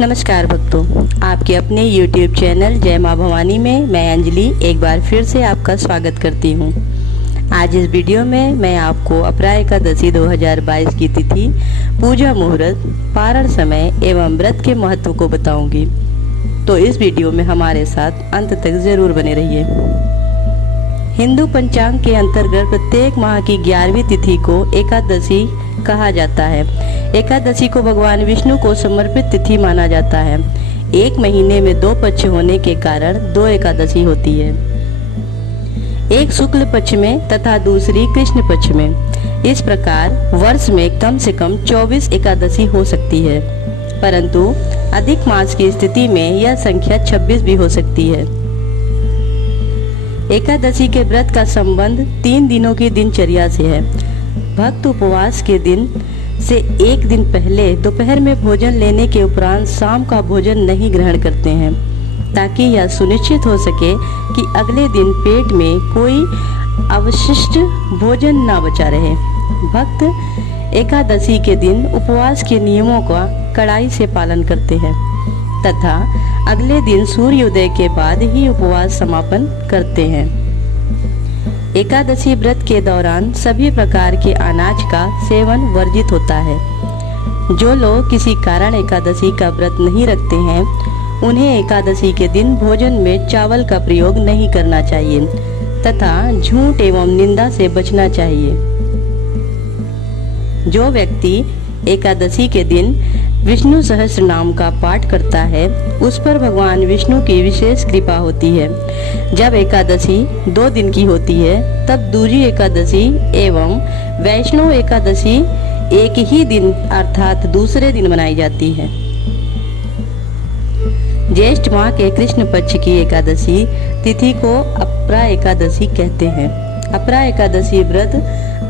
नमस्कार भक्तों, आपके अपने YouTube चैनल जय माँ भवानी में मैं अंजलि एक बार फिर से आपका स्वागत करती हूँ। आज इस वीडियो में मैं आपको अपरा एकादशी 2022 की तिथि, पूजा मुहूर्त, पारण समय एवं व्रत के महत्व को बताऊंगी। तो इस वीडियो में हमारे साथ अंत तक जरूर बने रहिए। हिंदू पंचांग के अंतर्गत प्रत्येक माह की 11वीं तिथि को एकादशी कहा जाता है। एकादशी को भगवान विष्णु को समर्पित तिथि माना जाता है। एक महीने में 2 पक्ष होने के कारण 2 एकादशी होती है, एक शुक्ल पक्ष में तथा दूसरी कृष्ण पक्ष में। इस प्रकार वर्ष में कम से कम 24 एकादशी हो सकती है, परंतु अधिक मास की स्थिति में यह संख्या 26 भी हो सकती है। एकादशी के व्रत का संबंध 3 दिनों की दिनचर्या से है। भक्त उपवास के दिन से एक दिन पहले दोपहर में भोजन लेने के उपरांत शाम का भोजन नहीं ग्रहण करते हैं, ताकि यह सुनिश्चित हो सके कि अगले दिन पेट में कोई अवशिष्ट भोजन न बचा रहे। भक्त एकादशी के दिन उपवास के नियमों का कड़ाई से पालन करते हैं तथा अगले दिन सूर्योदय के बाद ही उपवास समापन करते हैं। एकादशी व्रत के दौरान सभी प्रकार के अनाज का सेवन वर्जित होता है। जो लोग किसी कारण एकादशी का व्रत नहीं रखते हैं, उन्हें एकादशी के दिन भोजन में चावल का प्रयोग नहीं करना चाहिए तथा झूठ एवं निंदा से बचना चाहिए। जो व्यक्ति एकादशी के दिन विष्णु सहस्त्र नाम का पाठ करता है, उस पर भगवान विष्णु की विशेष कृपा होती है। जब एकादशी 2 दिन की होती है, तब दूजी एकादशी एवं वैष्णव एकादशी एक ही दिन अर्थात दूसरे दिन मनाई जाती है। ज्येष्ठ माह के कृष्ण पक्ष की एकादशी तिथि को अपरा एकादशी कहते हैं। अपरा एकादशी व्रत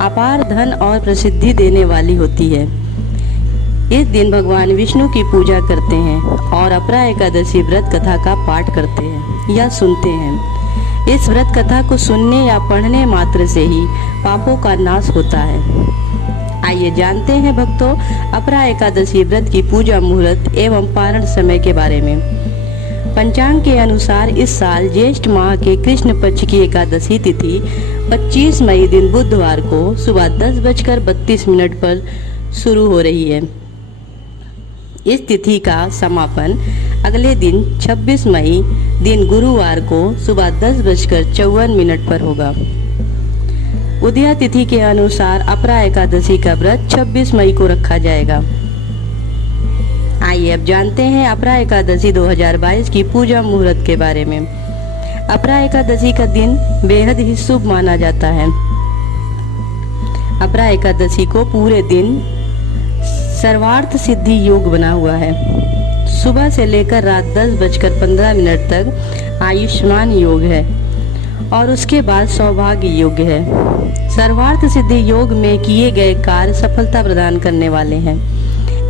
अपार धन और प्रसिद्धि देने वाली होती है। इस दिन भगवान विष्णु की पूजा करते हैं और अपरा एकादशी व्रत कथा का पाठ करते हैं या सुनते हैं। इस व्रत कथा को सुनने या पढ़ने मात्र से ही पापों का नाश होता है। आइए जानते हैं भक्तों अपरा एकादशी व्रत की पूजा मुहूर्त एवं पारण समय के बारे में। पंचांग के अनुसार इस साल ज्येष्ठ माह के कृष्ण पक्ष की एकादशी तिथि 25 मई दिन बुधवार को सुबह 10:32 पर शुरू हो रही है। इस तिथि का समापन अगले दिन 26 मई दिन गुरुवार को सुबह 10:54 पर होगा। उदया तिथि के अनुसार अपरा एकादशी का व्रत 26 मई को रखा जाएगा। आइए अब जानते हैं अपरा एकादशी 2022 की पूजा मुहूर्त के बारे में। अपरा एकादशी का दिन बेहद ही शुभ माना जाता है। अपरा एकादशी को पूरे दिन सर्वार्थ सिद्धि योग बना हुआ है। सुबह से लेकर रात 10:15 तक आयुष्मान योग है और उसके बाद सौभाग्य योग है। सर्वार्थ सिद्धि योग में किए गए कार्य सफलता प्रदान करने वाले हैं।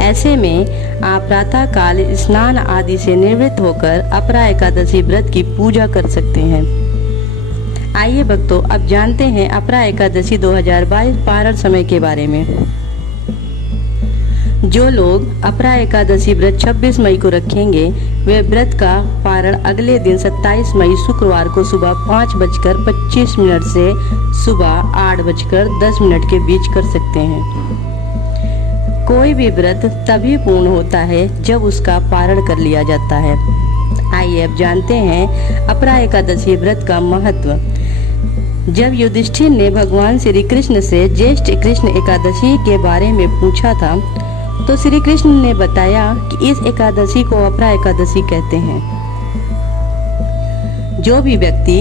ऐसे में आप प्रातः काल स्नान आदि से निवृत्त होकर अपरा एकादशी व्रत की पूजा कर सकते हैं। आइए भक्तों अब जानते हैं अपरा एकादशी 2022 पारण समय के बारे में। जो लोग अपरा एकादशी व्रत 26 मई को रखेंगे, वे व्रत का पारण अगले दिन 27 मई शुक्रवार को सुबह 5:25 से सुबह 8:10 के बीच कर सकते हैं। कोई भी व्रत तभी पूर्ण होता है जब उसका पारण कर लिया जाता है। आइए अब जानते हैं अपरा एकादशी व्रत का महत्व। जब युधिष्ठिर ने भगवान श्री कृष्ण से ज्येष्ठ कृष्ण एकादशी के बारे में पूछा था, तो श्री कृष्ण ने बताया कि इस एकादशी को अपरा एकादशी कहते हैं। जो भी व्यक्ति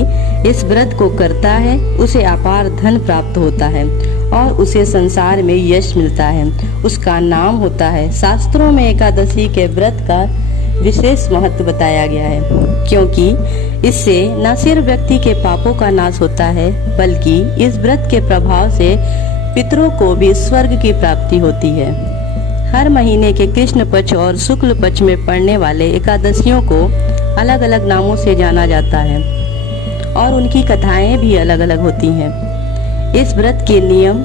इस व्रत को करता है, उसे अपार धन प्राप्त होता है और उसे संसार में यश मिलता है। उसका नाम होता है। शास्त्रों में एकादशी के व्रत का विशेष महत्व बताया गया है, क्योंकि इससे न सिर्फ व्यक्ति के पापों का नाश होता है, बल्कि इस व्रत के प्रभाव से पितरों को भी स्वर्ग की प्राप्ति होती है। हर महीने के कृष्ण पक्ष और शुक्ल पक्ष में पड़ने वाले एकादशियों को अलग अलग नामों से जाना जाता है और उनकी कथाएं भी अलग अलग होती हैं। इस व्रत के नियम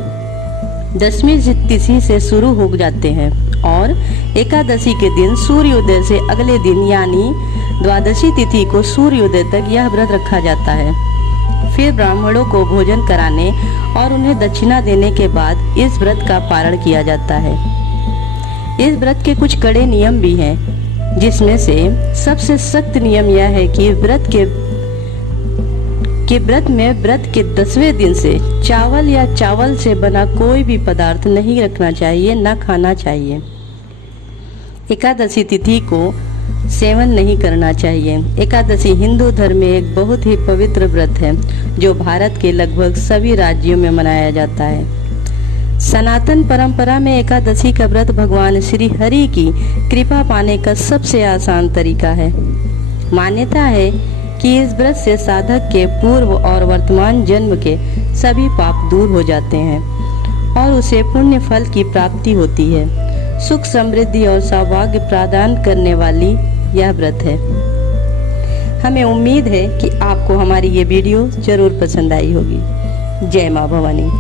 दसवीं तिथि से शुरू हो जाते हैं और एकादशी के दिन सूर्योदय से अगले दिन यानी द्वादशी तिथि को सूर्योदय तक यह व्रत रखा जाता है। फिर ब्राह्मणों को भोजन कराने और उन्हें दक्षिणा देने के बाद इस व्रत का पारण किया जाता है। इस व्रत के कुछ कड़े नियम भी हैं, जिसमें से सबसे सख्त नियम यह है कि व्रत में व्रत के 10वें दिन से चावल या चावल से बना कोई भी पदार्थ नहीं रखना चाहिए, न खाना चाहिए। एकादशी तिथि को सेवन नहीं करना चाहिए। एकादशी हिंदू धर्म में एक बहुत ही पवित्र व्रत है जो भारत के लगभग सभी राज्यों में मनाया जाता है। सनातन परंपरा में एकादशी का व्रत भगवान श्री हरि की कृपा पाने का सबसे आसान तरीका है। मान्यता है कि इस व्रत से साधक के पूर्व और वर्तमान जन्म के सभी पाप दूर हो जाते हैं और उसे पुण्य फल की प्राप्ति होती है। सुख, समृद्धि और सौभाग्य प्रदान करने वाली यह व्रत है। हमें उम्मीद है कि आपको हमारी ये वीडियो जरूर पसंद आई होगी। जय मां भवानी।